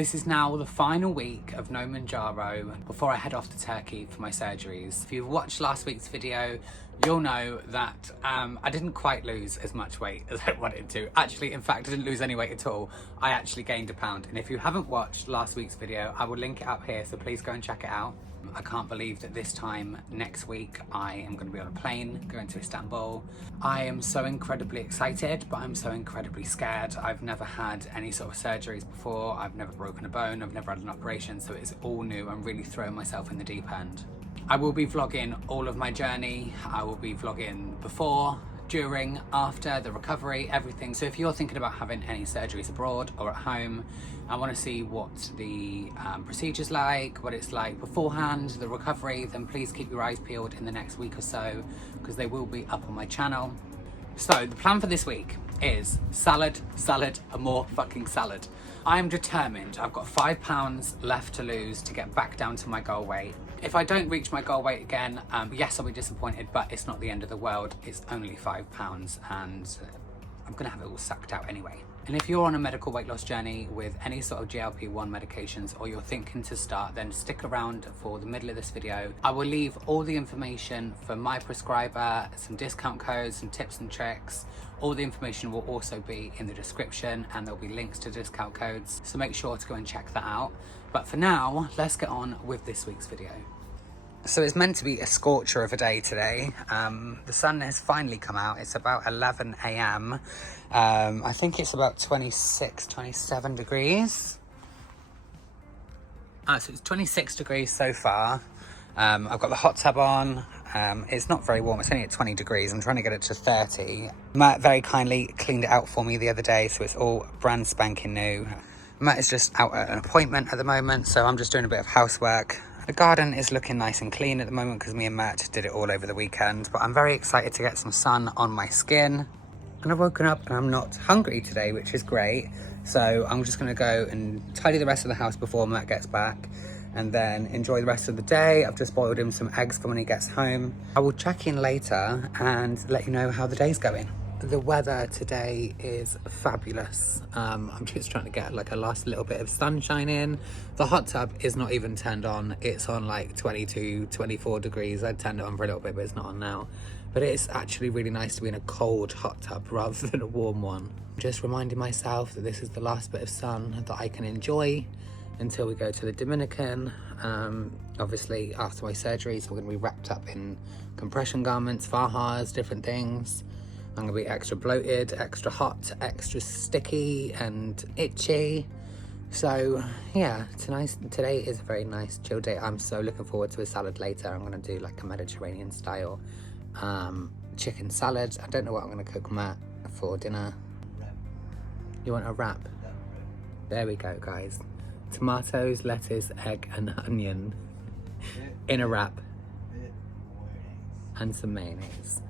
This is now the final week of no Mounjaro before I head off to Turkey for my surgeries. If you've watched last week's video, you'll know that I didn't quite lose as much weight as I wanted to. Actually, in fact, I didn't lose any weight at all. I actually gained a pound. And if you haven't watched last week's video, I will link it up here, so please go and check it out. I can't believe that this time next week I am going to be on a plane going to Istanbul. I am so incredibly excited, but I'm so incredibly scared. I've never had any sort of surgeries before. I've never broken a bone. I've never had an operation, so it's all new. I'm really throwing myself in the deep end. I will be vlogging all of my journey. I will be vlogging before, during, after, the recovery, everything. So if you're thinking about having any surgeries abroad or at home, I want to see what the procedure's like, what it's like beforehand, the recovery, then please keep your eyes peeled in the next week or so, because they will be up on my channel. So the plan for this week is salad, and more fucking salad. I am determined. I've got 5 pounds left to lose to get back down to my goal weight. If I don't reach my goal weight again, yes, I'll be disappointed, but it's not the end of the world. It's only 5 pounds and I'm gonna have it all sucked out anyway. And if you're on a medical weight loss journey with any sort of GLP-1 medications, or you're thinking to start, then stick around for the middle of this video. I will leave all the information for my prescriber, some discount codes, some tips and tricks. All the information will also be in the description, and there'll be links to discount codes, so make sure to go and check that out. But for now, let's get on with this week's video. So it's meant to be a scorcher of a day today. The sun has finally come out. It's about 11 a.m. I think it's about 26, 27 degrees. So it's 26 degrees so far. I've got the hot tub on. It's not very warm. It's only at 20 degrees. I'm trying to get it to 30. Matt very kindly cleaned it out for me the other day, so it's all brand spanking new. Matt is just out at an appointment at the moment, so I'm just doing a bit of housework. The garden is looking nice and clean at the moment because me and Matt did it all over the weekend, but I'm very excited to get some sun on my skin. And I've woken up and I'm not hungry today, which is great. So I'm just gonna go and tidy the rest of the house before Matt gets back, and then enjoy the rest of the day. I've just boiled him some eggs for when he gets home. I will check in later and let you know how the day's going. The weather today is fabulous. I'm just trying to get like a last little bit of sunshine in. The hot tub is not even turned on. It's on like 22, 24 degrees. I turned it on for a little bit, but it's not on now. But it's actually really nice to be in a cold hot tub rather than a warm one. Just reminding myself that this is the last bit of sun that I can enjoy until we go to the Dominican. Obviously after my surgeries, we're gonna be wrapped up in compression garments, fajas, different things. I'm gonna be extra bloated, extra hot, extra sticky and itchy. So yeah, today is a very nice chill day. I'm so looking forward to a salad later. I'm gonna do like a Mediterranean style chicken salad. I don't know what I'm gonna cook Matt for dinner. You want a wrap? There we go, guys. Tomatoes, lettuce, egg and onion in a wrap. And some mayonnaise.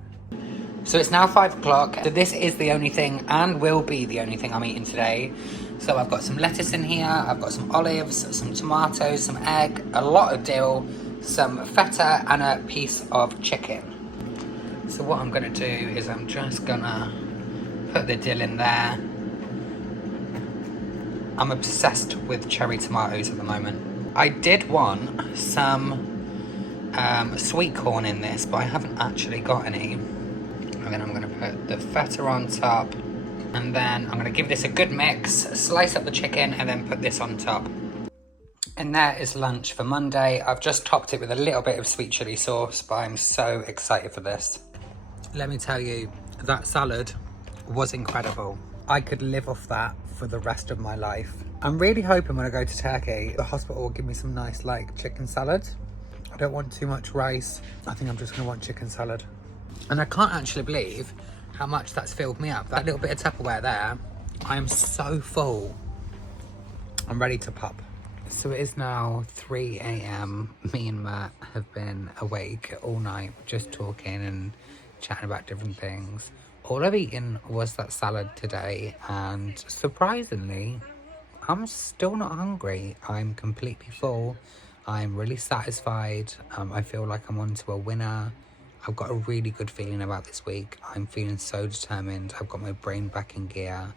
So it's now 5 o'clock. So this is the only thing, and will be the only thing I'm eating today. So I've got some lettuce in here, I've got some olives, some tomatoes, some egg, a lot of dill, some feta and a piece of chicken. So what I'm gonna do is I'm just gonna put the dill in there. I'm obsessed with cherry tomatoes at the moment. I did want some sweet corn in this, but I haven't actually got any. And then I'm gonna put the feta on top, and then I'm gonna give this a good mix, slice up the chicken, and then put this on top. And there is lunch for Monday. I've just topped it with a little bit of sweet chili sauce, but I'm so excited for this. Let me tell you, that salad was incredible. I could live off that for the rest of my life. I'm really hoping when I go to Turkey, the hospital will give me some nice like chicken salad. I don't want too much rice. I think I'm just gonna want chicken salad. And I can't actually believe how much that's filled me up. That little bit of Tupperware there, I am so full. I'm ready to pop. So it is now 3 a.m. Me and Matt have been awake all night, just talking and chatting about different things. All I've eaten was that salad today, and surprisingly, I'm still not hungry. I'm completely full. I'm really satisfied. I feel like I'm onto a winner. I've got a really good feeling about this week. I'm feeling so determined. I've got my brain back in gear.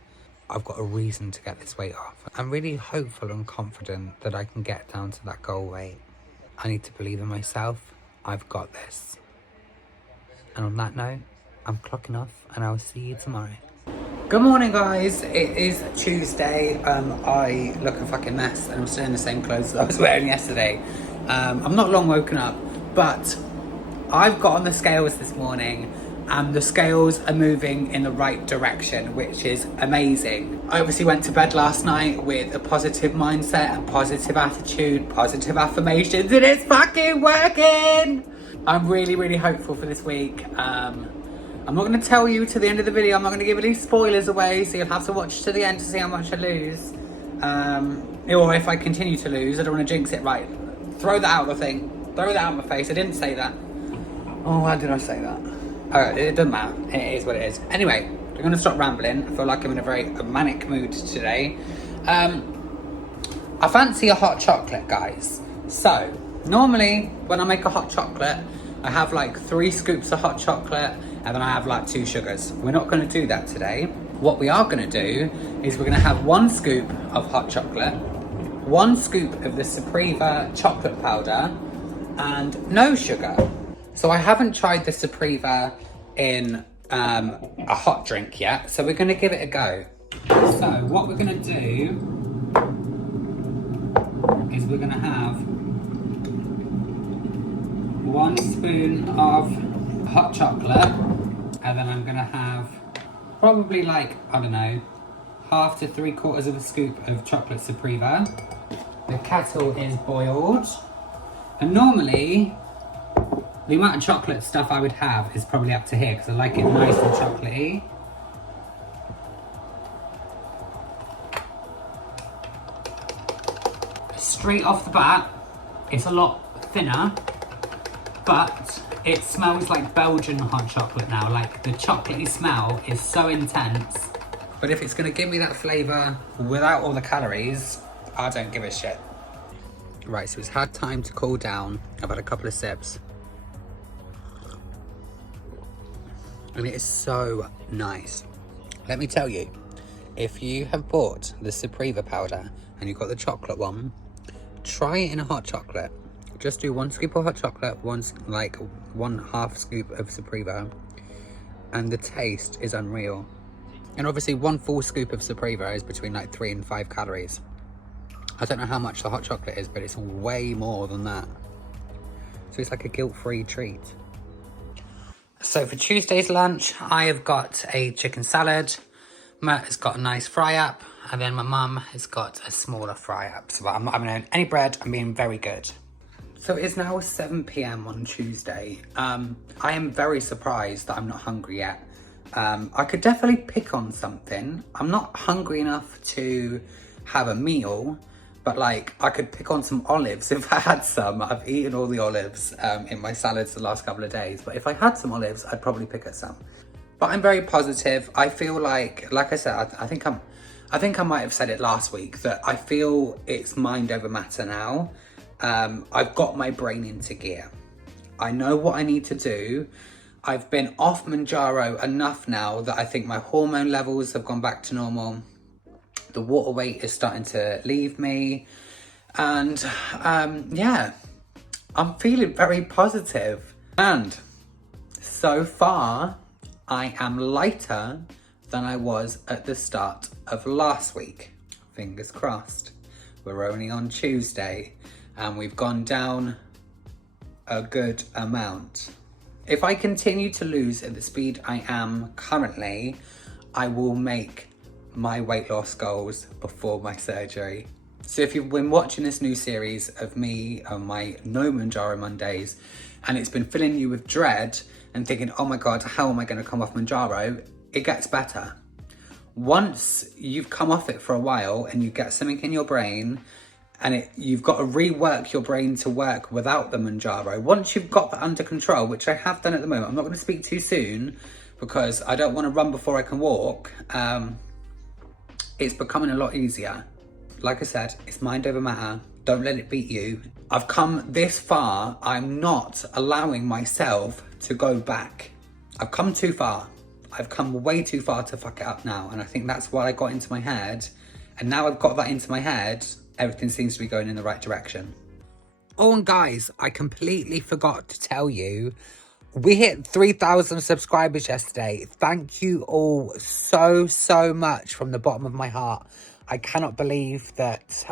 I've got a reason to get this weight off. I'm really hopeful and confident that I can get down to that goal weight. I need to believe in myself. I've got this. And on that note, I'm clocking off and I'll see you tomorrow. Good morning, guys. It is Tuesday. I look a fucking mess and I'm still in the same clothes that I was wearing yesterday. I'm not long woken up, but I've got on the scales this morning and the scales are moving in the right direction, which is amazing. I obviously went to bed last night with a positive mindset, a positive attitude, positive affirmations, and it's fucking working! I'm really, really hopeful for this week. I'm not going to tell you to the end of the video. I'm not going to give any spoilers away, so you'll have to watch to the end to see how much I lose. Or if I continue to lose, I don't want to jinx it. Right, throw that out the thing. Throw that out my face. I didn't say that. Oh, why did I say that? Alright, it doesn't matter. It is what it is. Anyway, we're going to stop rambling. I feel like I'm in a very manic mood today. I fancy a hot chocolate, guys. So, normally, when I make a hot chocolate, I have like 3 scoops of hot chocolate and then I have like 2 sugars. We're not going to do that today. What we are going to do is we're going to have 1 scoop of hot chocolate, 1 scoop of the Supriva chocolate powder, and no sugar. So I haven't tried the Supriva in a hot drink yet, so we're going to give it a go. So what we're going to do is we're going to have 1 spoon of hot chocolate, and then I'm going to have probably like, I don't know, 1/2 to 3/4 of a scoop of chocolate Supriva. The kettle is boiled, and normally the amount of chocolate stuff I would have is probably up to here because I like it nice and chocolatey. Straight off the bat, it's a lot thinner, but it smells like Belgian hot chocolate now. Like, the chocolatey smell is so intense. But if it's going to give me that flavour without all the calories, I don't give a shit. Right, so it's had time to cool down. I've had a couple of sips. And it is so nice. Let me tell you, if you have bought the Supriva powder and you've got the chocolate one, try it in a hot chocolate. Just do 1 scoop of hot chocolate, 1/2 scoop of Supriva, and the taste is unreal. And obviously 1 full scoop of Supriva is between like 3 and 5 calories. I don't know how much the hot chocolate is, but it's way more than that. So it's like a guilt-free treat. So for Tuesday's lunch, I have got a chicken salad. Mert has got a nice fry-up, and then my mum has got a smaller fry-up. So I'm not having any bread. I'm being very good. So it is now 7 p.m. on Tuesday. I am very surprised that I'm not hungry yet. I could definitely pick on something. I'm not hungry enough to have a meal, but like I could pick on some olives if I had some. I've eaten all the olives in my salads the last couple of days, but if I had some olives, I'd probably pick at some. But I'm very positive. I feel like I said, I think I might have said it last week, that I feel it's mind over matter now. I've got my brain into gear. I know what I need to do. I've been off Mounjaro enough now that I think my hormone levels have gone back to normal. The water weight is starting to leave me. And yeah, I'm feeling very positive. And so far, I am lighter than I was at the start of last week. Fingers crossed. We're only on Tuesday and we've gone down a good amount. If I continue to lose at the speed I am currently, I will make my weight loss goals before my surgery. So if you've been watching this new series of me on my No Mounjaro Mondays and it's been filling you with dread and thinking, oh my God, how am I going to come off Mounjaro? It gets better. Once you've come off it for a while and you get something in your brain and you've got to rework your brain to work without the Mounjaro. Once you've got that under control, which I have done at the moment, I'm not going to speak too soon because I don't want to run before I can walk. It's becoming a lot easier. Like I said, it's mind over matter. Don't let it beat you. I've come this far. I'm not allowing myself to go back. I've come too far. I've come way too far to fuck it up now. And I think that's what I got into my head. And now I've got that into my head, everything seems to be going in the right direction. Oh, and guys, I completely forgot to tell you, we hit 3,000 subscribers yesterday. Thank you all so much from the bottom of my heart. I cannot believe that,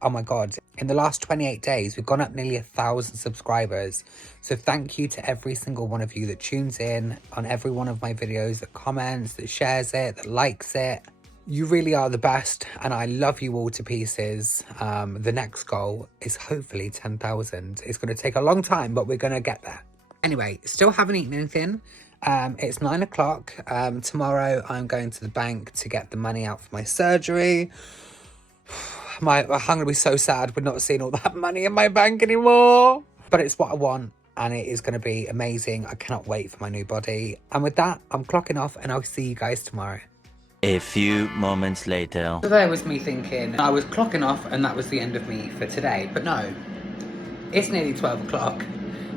oh my God, in the last 28 days, we've gone up nearly 1,000 subscribers. So thank you to every single one of you that tunes in on every one of my videos, that comments, that shares it, that likes it. You really are the best, and I love you all to pieces. The next goal is hopefully 10,000. It's going to take a long time, but we're going to get there. Anyway, still haven't eaten anything. It's 9 o'clock. Tomorrow I'm going to the bank to get the money out for my surgery. I'm going to be so sad with not seeing all that money in my bank anymore. But it's what I want, and it is going to be amazing. I cannot wait for my new body. And with that, I'm clocking off, and I'll see you guys tomorrow. A few moments later. So there was me thinking I was clocking off and that was the end of me for today. But no, it's nearly 12 o'clock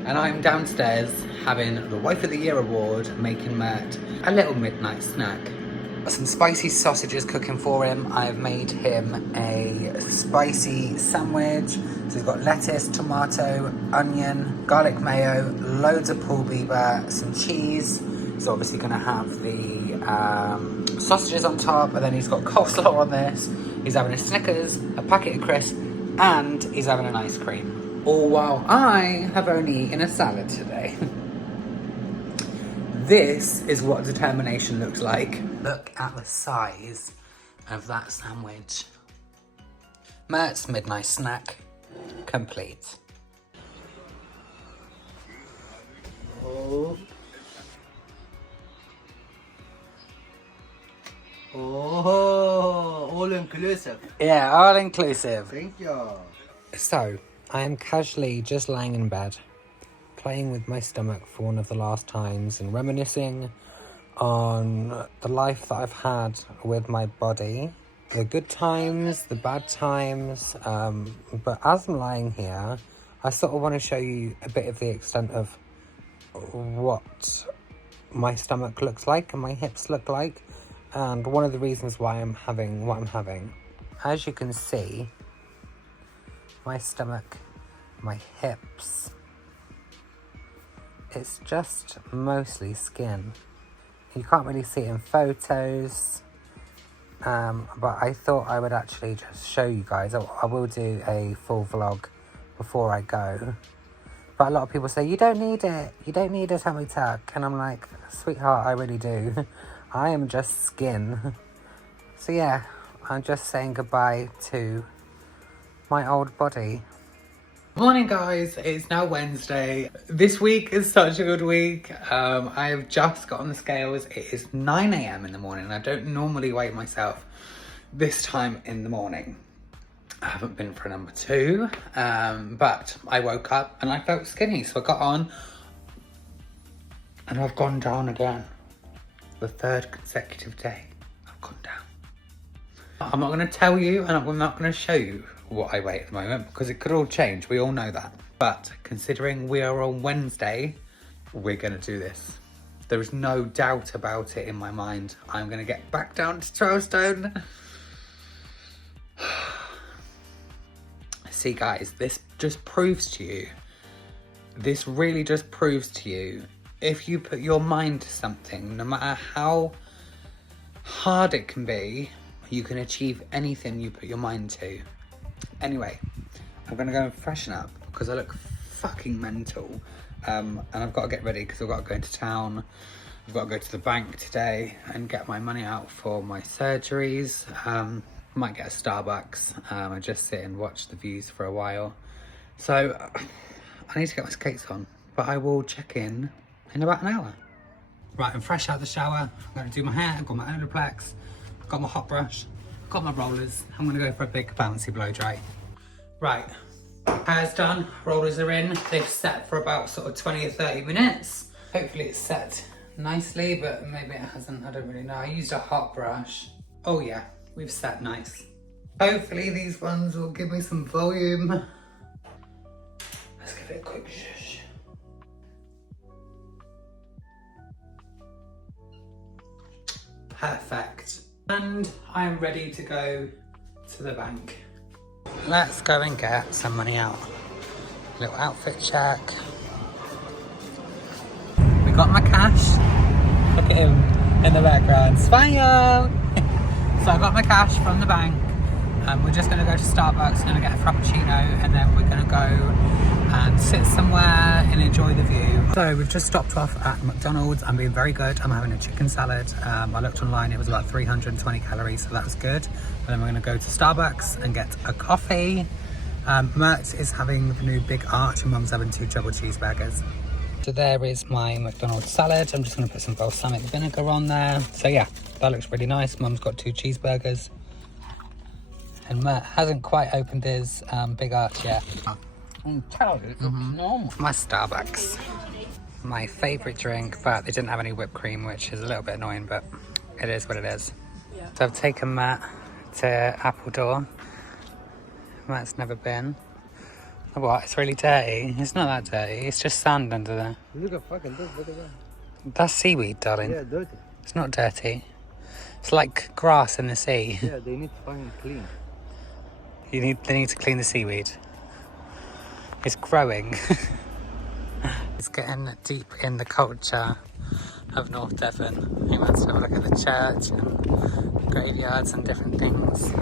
and I'm downstairs having the Wife of the Year award, making Mert a little midnight snack. Some spicy sausages cooking for him. I have made him a spicy sandwich. So he's got lettuce, tomato, onion, garlic mayo, loads of pulled beaver, some cheese. He's obviously going to have the sausages on top, and then he's got coleslaw on this. He's having a Snickers, a packet of crisps, and he's having an ice cream. All while I have only eaten a salad today. This is what determination looks like. Look at the size of that sandwich. Mert's midnight snack complete. Oh, all inclusive. Yeah, all inclusive. Thank you. So, I am casually just lying in bed, playing with my stomach for one of the last times and reminiscing on the life that I've had with my body. The good times, the bad times. But as I'm lying here, I sort of want to show you a bit of the extent of what my stomach looks like and my hips look like. And one of the reasons why I'm having what I'm having. As you can see, my stomach, my hips, it's just mostly skin. You can't really see it in photos, but I thought I would actually just show you guys. I will do a full vlog before I go. But a lot of people say, you don't need it. You don't need a tummy tuck. And I'm like, sweetheart, I really do. I am just skin. So yeah, I'm just saying goodbye to my old body. Morning guys, it's now Wednesday. This week is such a good week. I have just got on the scales. It is 9 AM in the morning. I don't normally weigh myself this time in the morning. I haven't been for number 2, but I woke up and I felt skinny. So I got on and I've gone down again. The 3rd consecutive day I've gone down. I'm not going to tell you and I'm not going to show you what I weigh at the moment because it could all change. We all know that. But considering we are on Wednesday, we're going to do this. There is no doubt about it in my mind. I'm going to get back down to 12 stone. See guys, this just proves to you, this really just proves to you, if you put your mind to something, no matter how hard it can be, you can achieve anything you put your mind to. Anyway, I'm gonna go and freshen up because I look fucking mental. And I've got to get ready because I've got to go into town. I've got to go to the bank today and get my money out for my surgeries. Might get a Starbucks and just sit and watch the views for a while. So I need to get my skates on, but I will check in about an hour. Right, I'm fresh out of the shower. I'm going to do my hair. I've got my Olaplex, I've got my hot brush, I've got my rollers. I'm going to go for a big bouncy blow dry. Right, hair's done, rollers are in. They've set for about sort of 20 or 30 minutes. Hopefully it's set nicely, but maybe it hasn't. I don't really know. I used a hot brush. Oh yeah. We've set nice. Hopefully these ones will give me some volume. Let's give it a quick shush. perfect. And I am ready to go to the bank. Let's go and get some money out. Little outfit check. We got my cash. Look at him in the background. Smile! So I got my cash from the bank. We're just going to go to Starbucks, going to get a frappuccino, and then we're going to go and sit somewhere and enjoy the view. So we've just stopped off at McDonald's. I'm being very good. I'm having a chicken salad. I looked online, it was about 320 calories, so that was good. And then we're going to go to Starbucks and get a coffee. Mert is having the new big arch and Mum's having 2 double cheeseburgers. So there is my McDonald's salad. I'm just going to put some balsamic vinegar on there. So yeah, that looks really nice. Mum's got 2 cheeseburgers. And Mert hasn't quite opened his big arch yet. Normal. My Starbucks. My favourite drink, but they didn't have any whipped cream, which is a little bit annoying, but it is what it is. So I've taken Mert to Appledore. Mert's never been. Oh, what? It's really dirty. It's not that dirty. It's just sand under there. Look at fucking this, look at that. That's seaweed, darling. Yeah, dirty. It's not dirty. It's like grass in the sea. Yeah, they need to fucking clean. They need to clean the seaweed. It's growing. It's getting deep in the culture of North Devon. He wants to have a look at the church and graveyards and different things.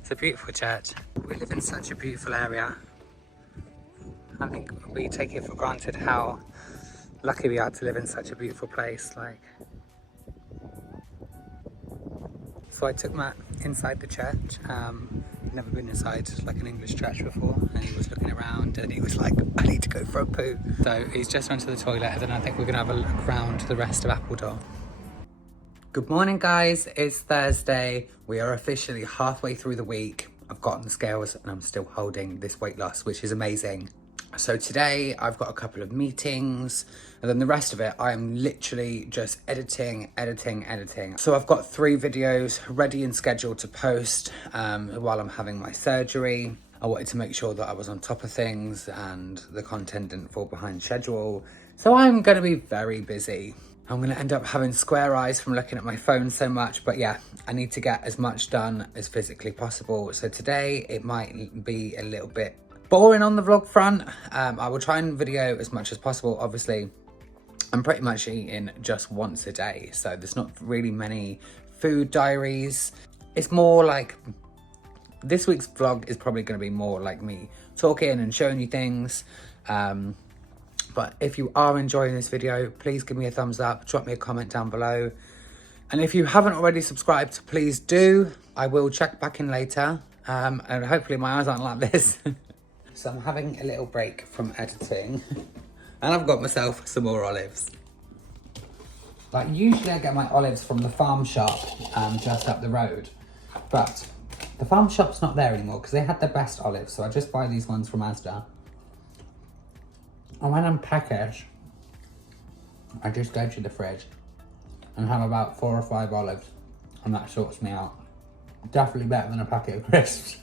It's a beautiful church. We live in such a beautiful area. I think we take it for granted how lucky we are to live in such a beautiful place. So I took Matt inside the church. Never been inside like an English church before, and he was looking around and he was like, I need to go for a poo. So he's just run to the toilet, and then I think we're gonna have a look around the rest of Appledore. Good morning, guys. It's Thursday. We are officially halfway through the week. I've got on the scales and I'm still holding this weight loss, which is amazing. So today I've got a couple of meetings, and then the rest of it I am literally just editing. So I've got 3 videos ready and scheduled to post while I'm having my surgery. I wanted to make sure that I was on top of things and the content didn't fall behind schedule. So I'm going to be very busy. I'm going to end up having square eyes from looking at my phone so much, but yeah, I need to get as much done as physically possible. So today it might be a little bit boring on the vlog front. I will try and video as much as possible. Obviously, I'm pretty much eating just once a day, so there's not really many food diaries. It's more like, this week's vlog is probably going to be more like me talking and showing you things. But if you are enjoying this video, please give me a thumbs up, drop me a comment down below. And if you haven't already subscribed, please do. I will check back in later, and hopefully my eyes aren't like this. So I'm having a little break from editing, and I've got myself some more olives. Like, usually I get my olives from the farm shop just up the road, but the farm shop's not there anymore because they had the best olives, so I just buy these ones from Asda. And when I'm packaged, I just go to the fridge and have about 4 or 5 olives, and that sorts me out. Definitely better than a packet of crisps.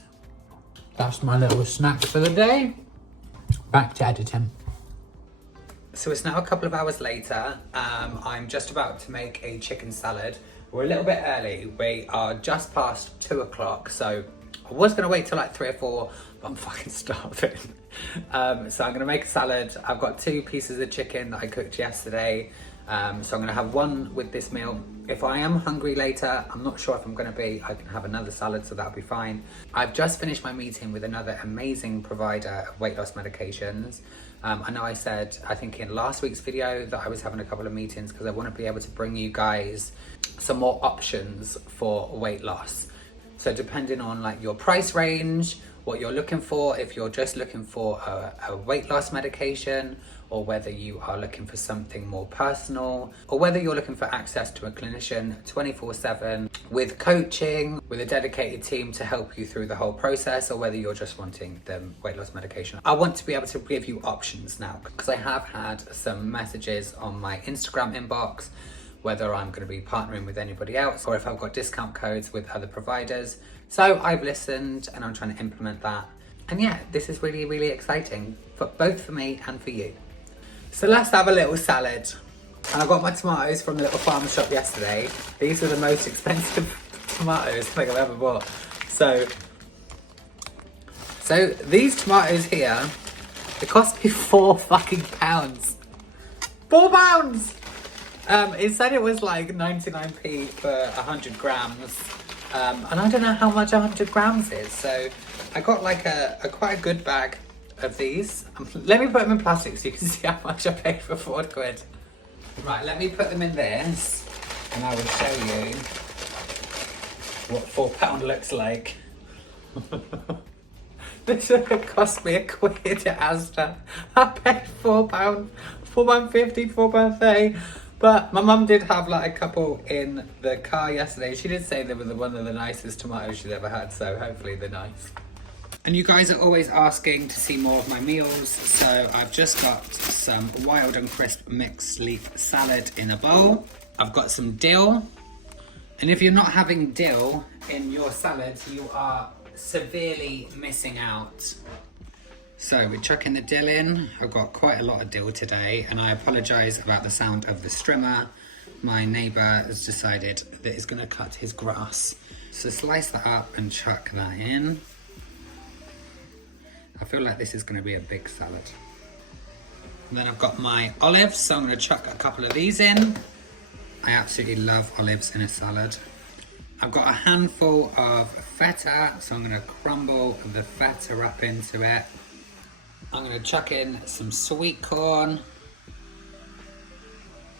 That's my little snack for the day. Back to editing. So it's now a couple of hours later. I'm just about to make a chicken salad. We're a little bit early. We are just past 2 o'clock. So I was gonna wait till like 3 or 4, but I'm fucking starving. So I'm gonna make a salad. I've got 2 pieces of chicken that I cooked yesterday. So I'm gonna have one with this meal. If I am hungry later, I'm not sure if I'm gonna be, I can have another salad, so that'll be fine. I've just finished my meeting with another amazing provider of weight loss medications. I know I said, I think in last week's video, that I was having a couple of meetings because I want to be able to bring you guys some more options for weight loss. So depending on like your price range, what you're looking for, if you're just looking for a weight loss medication, or whether you are looking for something more personal, or whether you're looking for access to a clinician 24/7 with coaching, with a dedicated team to help you through the whole process, or whether you're just wanting the weight loss medication. I want to be able to give you options now, because I have had some messages on my Instagram inbox whether I'm going to be partnering with anybody else or if I've got discount codes with other providers. So I've listened and I'm trying to implement that. And yeah, this is really, really exciting, for both for me and for you. So let's have a little salad. And I got my tomatoes from the little farm shop yesterday. These were the most expensive tomatoes I think I've ever bought. So these tomatoes here, they cost me £4 fucking pounds. £4! It said it was like 99p for 100 grams. And I don't know how much 100 grams is. So I got like a quite a good bag of these. Let me put them in plastic so you can see how much I paid for £4. Right, let me put them in this and I will show you what £4 looks like. This would have cost me £1 at Asda. I paid £4, £4.50, £4.30. But my mum did have like a couple in the car yesterday. She did say they were one of the nicest tomatoes she's ever had, so hopefully they're nice. And you guys are always asking to see more of my meals, so I've just got some wild and crisp mixed leaf salad in a bowl. I've got some dill, and if you're not having dill in your salad, you are severely missing out. So we're chucking the dill in. I've got quite a lot of dill today, and I apologise about the sound of the strimmer. My neighbour has decided that he's going to cut his grass. So slice that up and chuck that in. I feel like this is going to be a big salad. And then I've got my olives, so I'm going to chuck a couple of these in. I absolutely love olives in a salad. I've got a handful of feta, so I'm going to crumble the feta up into it. I'm going to chuck in some sweet corn.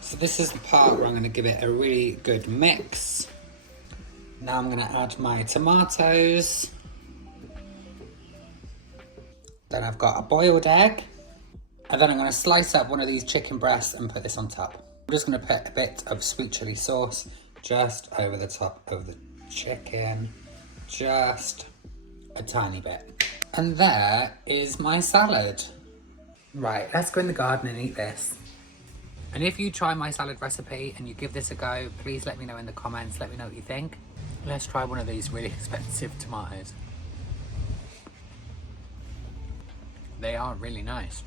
So this is the part where I'm going to give it a really good mix. Now I'm going to add my tomatoes. Then I've got a boiled egg. And then I'm going to slice up one of these chicken breasts and put this on top. I'm just going to put a bit of sweet chili sauce just over the top of the chicken. Just a tiny bit. And there is my salad. Right, let's go in the garden and eat this. And if you try my salad recipe and you give this a go, please let me know in the comments, let me know what you think. Let's try one of these really expensive tomatoes. They are really nice.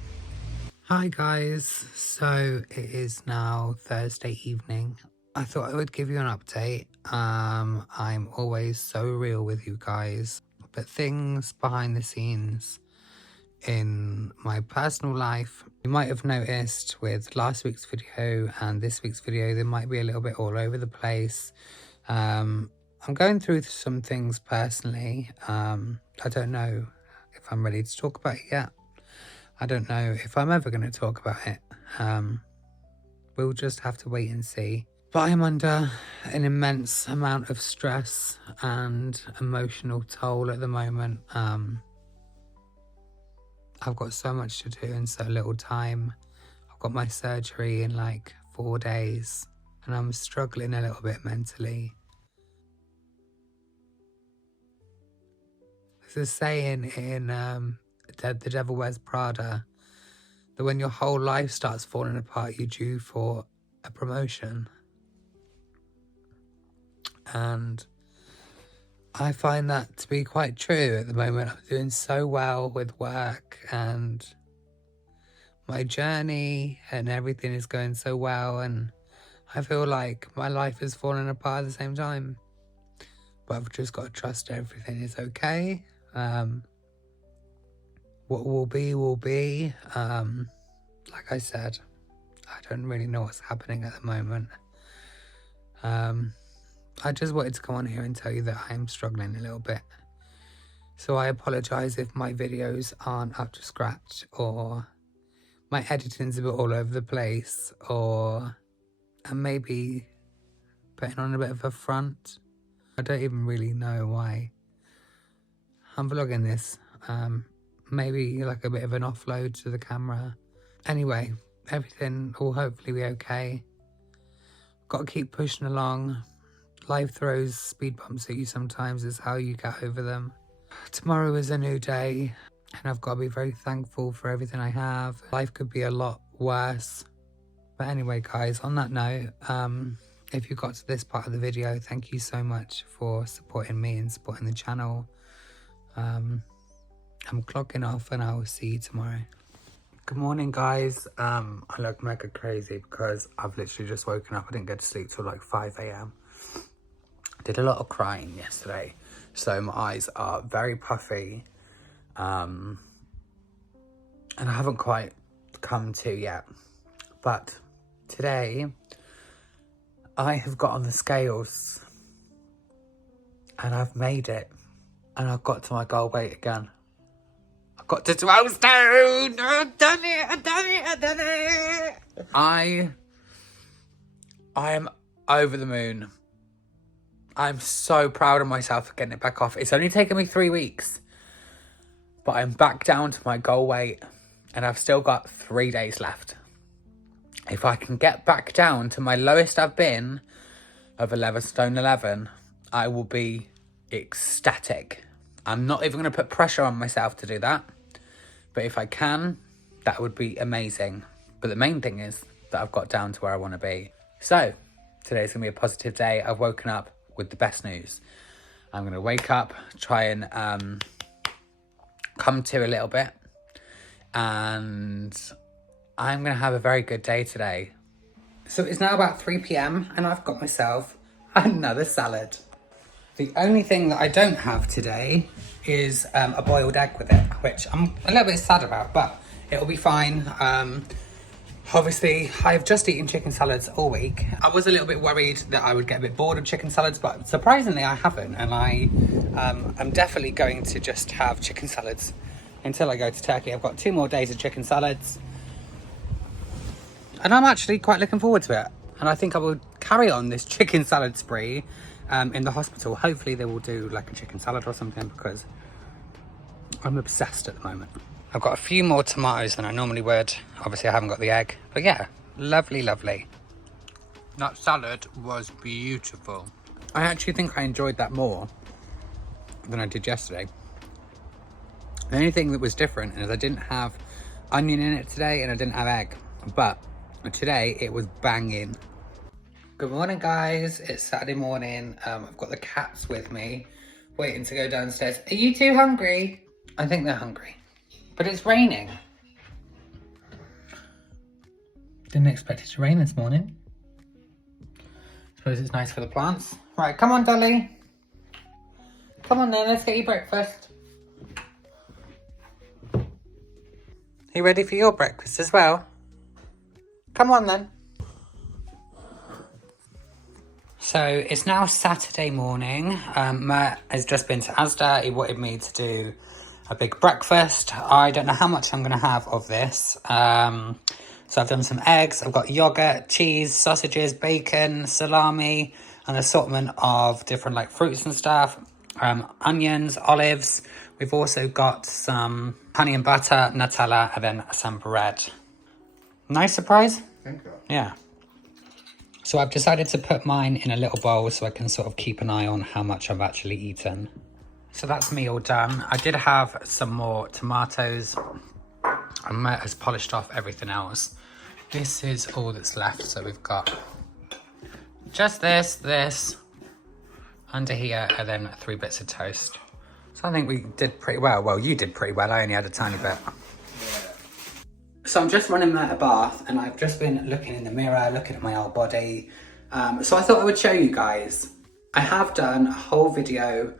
Hi guys, so it is now Thursday evening. I thought I would give you an update. I'm always so real with you guys. But things behind the scenes in my personal life, you might have noticed with last week's video and this week's video, they might be a little bit all over the place. I'm going through some things personally. I don't know if I'm ready to talk about it yet. I don't know if I'm ever going to talk about it. We'll just have to wait and see. But I'm under an immense amount of stress and emotional toll at the moment. I've got so much to do in so little time. I've got my surgery in like 4 days and I'm struggling a little bit mentally. There's a saying in The Devil Wears Prada that when your whole life starts falling apart, you're due for a promotion. And I find that to be quite true at the moment. I'm doing so well with work and my journey and everything is going so well, and I feel like my life is falling apart at the same time. But I've just got to trust everything is okay. What will be will be. Like I said, I don't really know what's happening at the moment. I just wanted to come on here and tell you that I'm struggling a little bit. So I apologise if my videos aren't up to scratch, or my editing's a bit all over the place, or I'm maybe putting on a bit of a front. I don't even really know why I'm vlogging this. Maybe like a bit of an offload to the camera. Anyway, everything will hopefully be okay. Got to keep pushing along. Life throws speed bumps at you sometimes, is how you get over them. Tomorrow is a new day and I've got to be very thankful for everything I have. Life could be a lot worse. But anyway guys, on that note, if you got to this part of the video, thank you so much for supporting me and supporting the channel. I'm clocking off and I will see you tomorrow. Good morning, guys. I look mega crazy because I've literally just woken up. I didn't get to sleep till like 5 a.m. Did a lot of crying yesterday, so my eyes are very puffy. And I haven't quite come to yet. But today, I have got on the scales and I've made it. And I've got to my goal weight again. I've got to 12 stone. I've done it. I've done it. I've done it. I am over the moon. I'm so proud of myself for getting it back off. It's only taken me 3 weeks. But I'm back down to my goal weight. And I've still got 3 days left. If I can get back down to my lowest I've been of 11 stone 11, I will be ecstatic. I'm not even going to put pressure on myself to do that. But if I can, that would be amazing. But the main thing is that I've got down to where I want to be. So, today's going to be a positive day. I've woken up with the best news. I'm going to wake up, try and come to a little bit. And I'm going to have a very good day today. So it's now about 3 p.m. and I've got myself another salad. The only thing that I don't have today is a boiled egg with it, which I'm a little bit sad about, but it'll be fine. Obviously, I've just eaten chicken salads all week. I was a little bit worried that I would get a bit bored of chicken salads, but surprisingly I haven't. And I'm definitely going to just have chicken salads until I go to Turkey. I've got 2 more days of chicken salads. And I'm actually quite looking forward to it. And I think I will carry on this chicken salad spree in the hospital. Hopefully they will do like a chicken salad or something because I'm obsessed at the moment. I've got a few more tomatoes than I normally would. Obviously I haven't got the egg, but yeah, lovely, lovely. That salad was beautiful. I actually think I enjoyed that more than I did yesterday. The only thing that was different is I didn't have onion in it today and I didn't have egg, but today it was banging. Good morning, guys. It's Saturday morning. I've got the cats with me, waiting to go downstairs. Are you two hungry? I think they're hungry. But it's raining. Didn't expect it to rain this morning. Suppose it's nice for the plants. Right, come on, Dolly. Come on then, let's get you breakfast. Are you ready for your breakfast as well? Come on then. So it's now Saturday morning. Matt has just been to Asda. He wanted me to do a big breakfast. I don't know how much I'm going to have of this. So I've done some eggs. I've got yogurt, cheese, sausages, bacon, salami, an assortment of different like fruits and stuff. Onions, olives. We've also got some honey and butter, Nutella, and then some bread. Nice surprise? Thank you. Yeah. So I've decided to put mine in a little bowl so I can sort of keep an eye on how much I've actually eaten. So that's me all done. I did have some more tomatoes. And Matt has polished off everything else. This is all that's left. So we've got just this, under here, and then 3 bits of toast. So I think we did pretty well. Well, you did pretty well. I only had a tiny bit. So I'm just running Matt a bath and I've just been looking in the mirror, looking at my old body. So I thought I would show you guys. I have done a whole video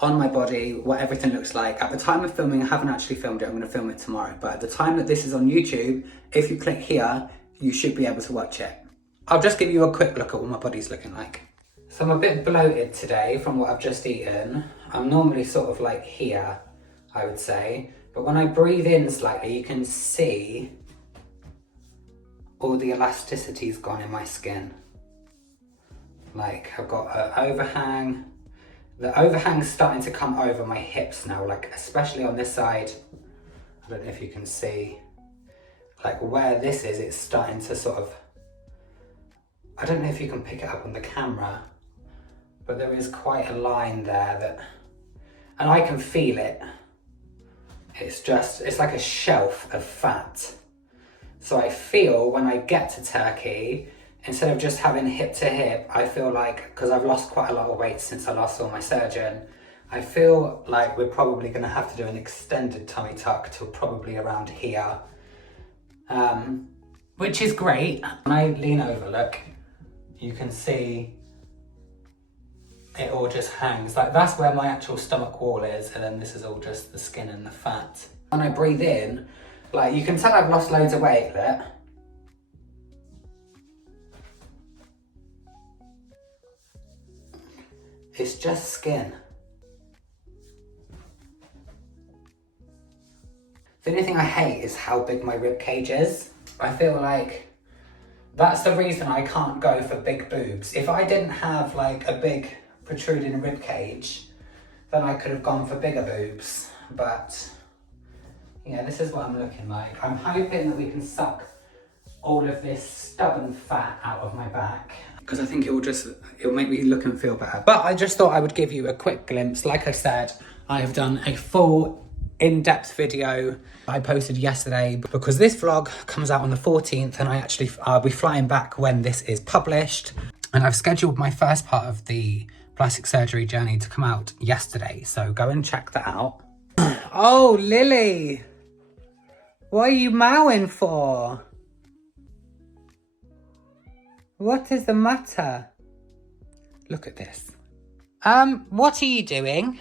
on my body, what everything looks like. At the time of filming, I haven't actually filmed it. I'm going to film it tomorrow. But at the time that this is on YouTube, if you click here, you should be able to watch it. I'll just give you a quick look at what my body's looking like. So I'm a bit bloated today from what I've just eaten. I'm normally sort of like here, I would say. But when I breathe in slightly, you can see all the elasticity's gone in my skin. Like I've got an overhang. The overhang's starting to come over my hips now, like especially on this side. I don't know if you can see. Like where this is, it's starting to sort of, I don't know if you can pick it up on the camera, but there is quite a line there that, and I can feel it. It's like a shelf of fat. So I feel when I get to Turkey, instead of just having hip to hip, I feel like, because I've lost quite a lot of weight since I last saw my surgeon, I feel like we're probably going to have to do an extended tummy tuck till probably around here. which is great. When I lean over, look, you can see it all just hangs. Like that's where my actual stomach wall is, and then this is all just the skin and the fat. When I breathe in, like you can tell I've lost loads of weight there. It's just skin. The only thing I hate is how big my rib cage is. I feel like that's the reason I can't go for big boobs. If I didn't have like a big protruding rib cage, then I could have gone for bigger boobs. But yeah, this is what I'm looking like. I'm hoping that we can suck all of this stubborn fat out of my back, because I think it'll make me look and feel better. But I just thought I would give you a quick glimpse. Like I said, I have done a full in-depth video I posted yesterday, because this vlog comes out on the 14th and I'll be flying back when this is published. And I've scheduled my first part of the plastic surgery journey to come out yesterday, so go and check that out. Oh, Lily, what are you mowing for? What is the matter? Look at this. What are you doing?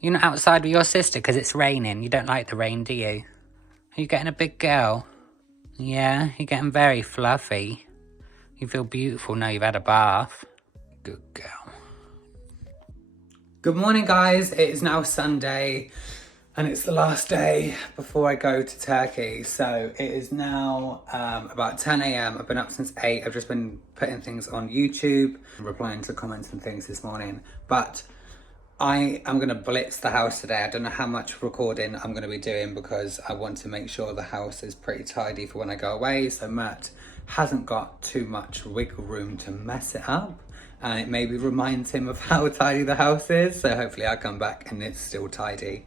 You're not outside with your sister because it's raining. You don't like the rain, do you? Are you getting a big girl? Yeah, you're getting very fluffy. You feel beautiful now you've had a bath. Good girl. Good morning, guys. It is now Sunday and it's the last day before I go to Turkey. So it is now about 10 a.m. I've been up since 8. I've just been putting things on YouTube, replying to comments and things this morning. But I am going to blitz the house today. I don't know how much recording I'm going to be doing because I want to make sure the house is pretty tidy for when I go away. So Mert hasn't got too much wiggle room to mess it up. And it maybe reminds him of how tidy the house is. So hopefully I come back and it's still tidy.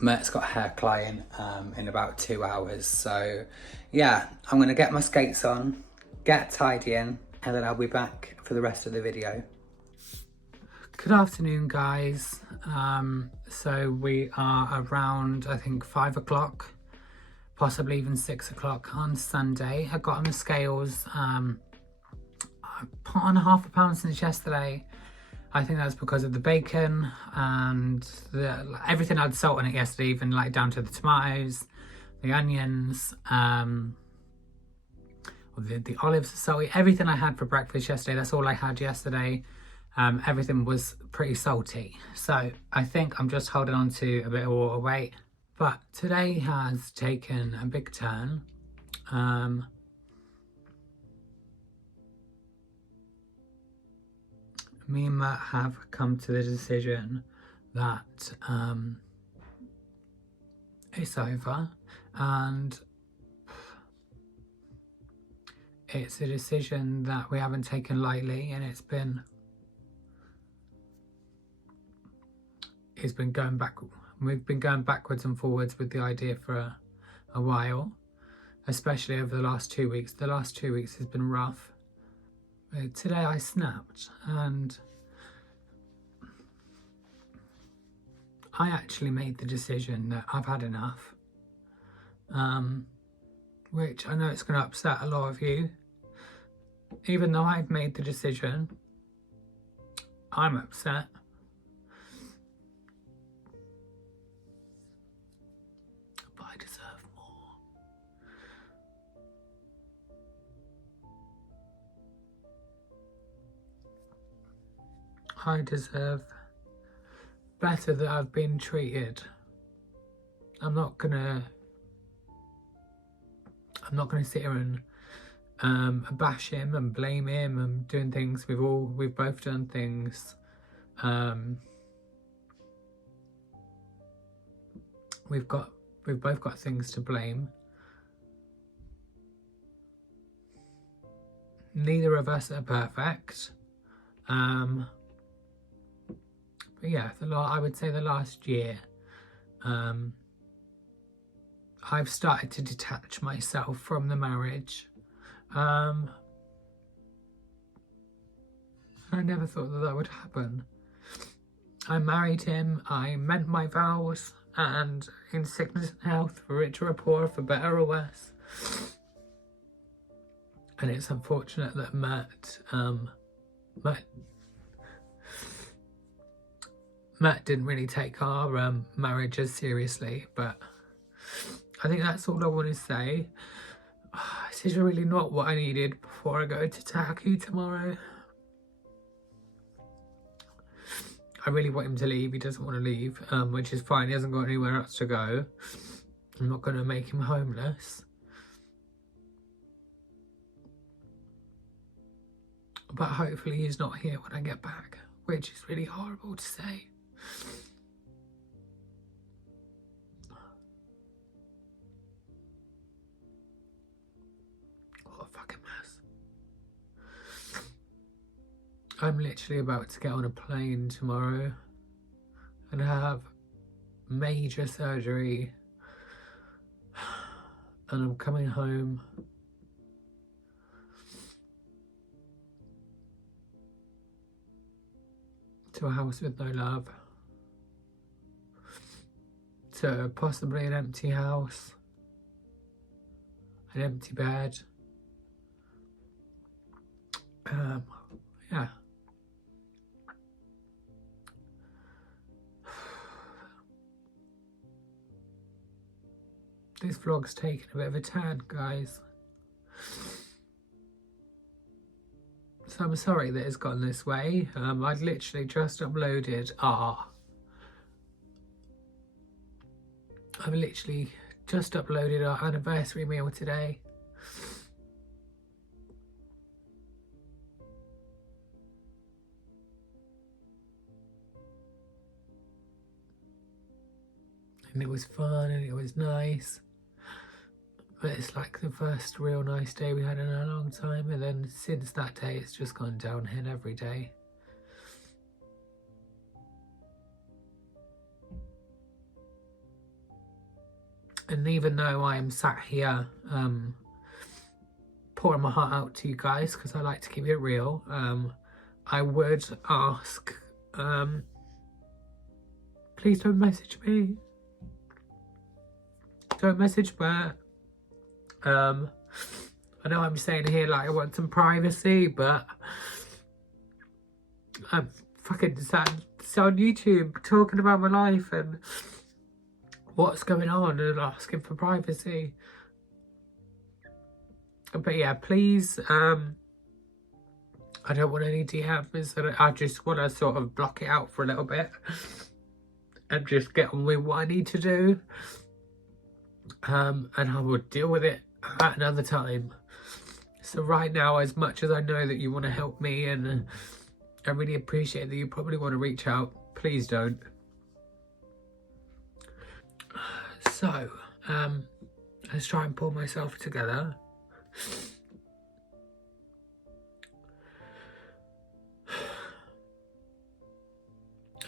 Mert's got a hair client in about 2 hours. So yeah, I'm going to get my skates on, get tidying, and then I'll be back for the rest of the video. Good afternoon, guys. So we are around, I think, 5 o'clock, possibly even 6 o'clock on Sunday. I got on the scales. I put on half a pound since yesterday. I think that's because of the bacon and everything had salt in it yesterday, even like down to the tomatoes, the onions, the olives are salty. Everything I had for breakfast yesterday, that's all I had yesterday. Everything was pretty salty. So I think I'm just holding on to a bit of water weight. But today has taken a big turn. Me and Matt have come to the decision that it's over, and it's a decision that we haven't taken lightly, and it's been going back. We've been going backwards and forwards with the idea for a while, especially over the last 2 weeks. The last 2 weeks has been rough. Today I snapped and I actually made the decision that I've had enough, which I know it's going to upset a lot of you. Even though I've made the decision, I'm upset. But I deserve more. I deserve better that I've been treated. I'm not gonna sit here and bash him and blame him and doing things. We've both done things. We've both got things to blame. Neither of us are perfect. But yeah, I would say the last year, I've started to detach myself from the marriage. I never thought that would happen. I married him, I meant my vows, and in sickness and health, for richer or poorer, for better or worse. And it's unfortunate that Matt didn't really take our marriage as seriously, but I think that's all I want to say. This is really not what I needed before I go to Turkey tomorrow. I really want him to leave. He doesn't want to leave, which is fine. He hasn't got anywhere else to go. I'm not going to make him homeless. But hopefully he's not here when I get back, which is really horrible to say. What a fucking mess. I'm literally about to get on a plane tomorrow and have major surgery, and I'm coming home to a house with no love, to possibly an empty house, an empty bed. Yeah. This vlog's taken a bit of a turn, guys. So I'm sorry that it's gone this way. I'd literally just uploaded I've literally just uploaded our anniversary meal today. And it was fun and it was nice. But it's like the first real nice day we had in a long time, and then since that day it's just gone downhill every day. And even though I am sat here pouring my heart out to you guys, because I like to keep it real, I would ask, please don't message me. Don't message Bert. I know I'm saying here like I want some privacy, but I'm fucking sat on YouTube talking about my life and what's going on and asking for privacy. But yeah, please, I don't want any DMs. I just want to sort of block it out for a little bit and just get on with what I need to do. And I will deal with it at another time. So right now, as much as I know that you want to help me, and I really appreciate that you probably want to reach out, please don't. So let's try and pull myself together.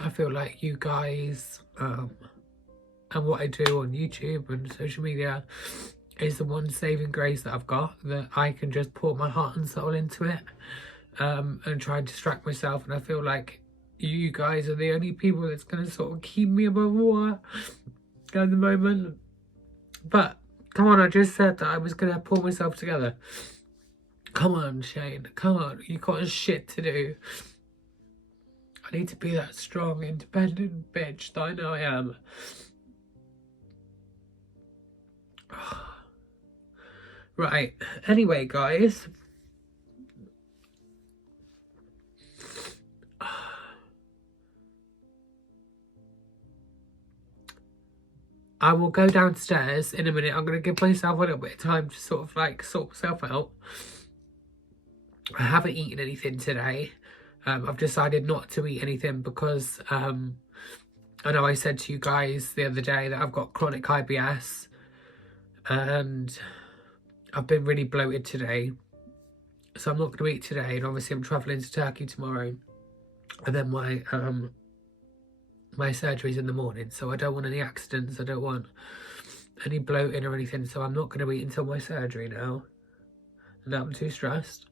I feel like you guys and what I do on YouTube and social media is the one saving grace that I've got, that I can just pour my heart and soul into it and try and distract myself. And I feel like you guys are the only people that's going to sort of keep me above water at the moment. But come on, I just said that I was going to pull myself together. Come on, Shane, come on, you got shit to do. I need to be that strong, independent bitch that I know I am. Right, anyway guys, I will go downstairs in a minute. I'm going to give myself a little bit of time to sort of like sort myself out. I haven't eaten anything today. I've decided not to eat anything because I know I said to you guys the other day that I've got chronic IBS and I've been really bloated today, so I'm not going to eat today. And obviously I'm travelling to Turkey tomorrow, and then my surgery's in the morning, so I don't want any accidents, I don't want any bloating or anything, so I'm not going to eat until my surgery now, and I'm too stressed.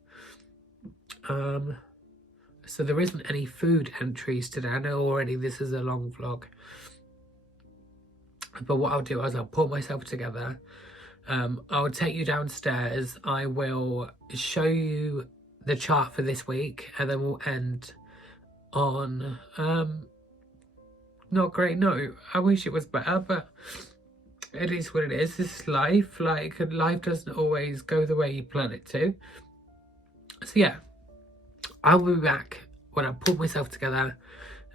So there isn't any food entries today. I know already this is a long vlog, But what I'll do is I'll pull myself together. I'll take you downstairs. I will show you the chart for this week, and then we'll end on not great note. I wish it was better, but it is what it is. This is life. Like, life doesn't always go the way you plan it to. So yeah, I'll be back when I pull myself together,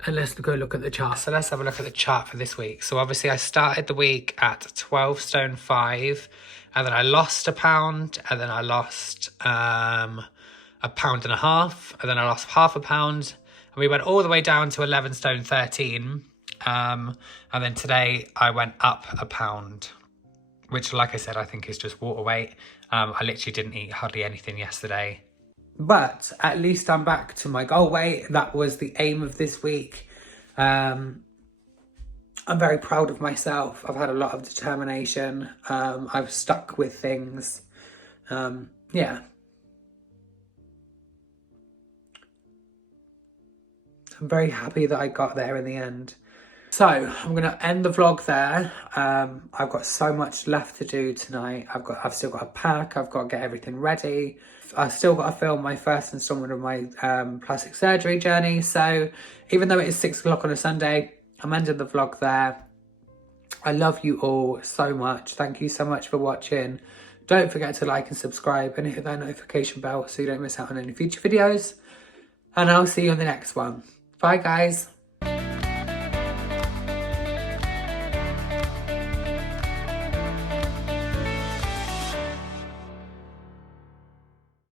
and let's go look at the chart. So let's have a look at the chart for this week. So obviously I started the week at 12 stone 5, and then I lost a pound, and then I lost £1.5 pounds, and then I lost half a pound, and we went all the way down to 11 stone 13. And then today I went up a pound, which, like I said, I think is just water weight. I literally didn't eat hardly anything yesterday. But at least I'm back to my goal weight. That was the aim of this week. I'm very proud of myself. I've had a lot of determination. I've stuck with things. Yeah. I'm very happy that I got there in the end. So I'm going to end the vlog there. I've got so much left to do tonight. I've still got to pack. I've got to get everything ready. I've still got to film my first installment of my plastic surgery journey. So even though it is 6 o'clock on a Sunday, I'm ending the vlog there. I love you all so much. Thank you so much for watching. Don't forget to like and subscribe and hit that notification bell so you don't miss out on any future videos. And I'll see you on the next one. Bye guys.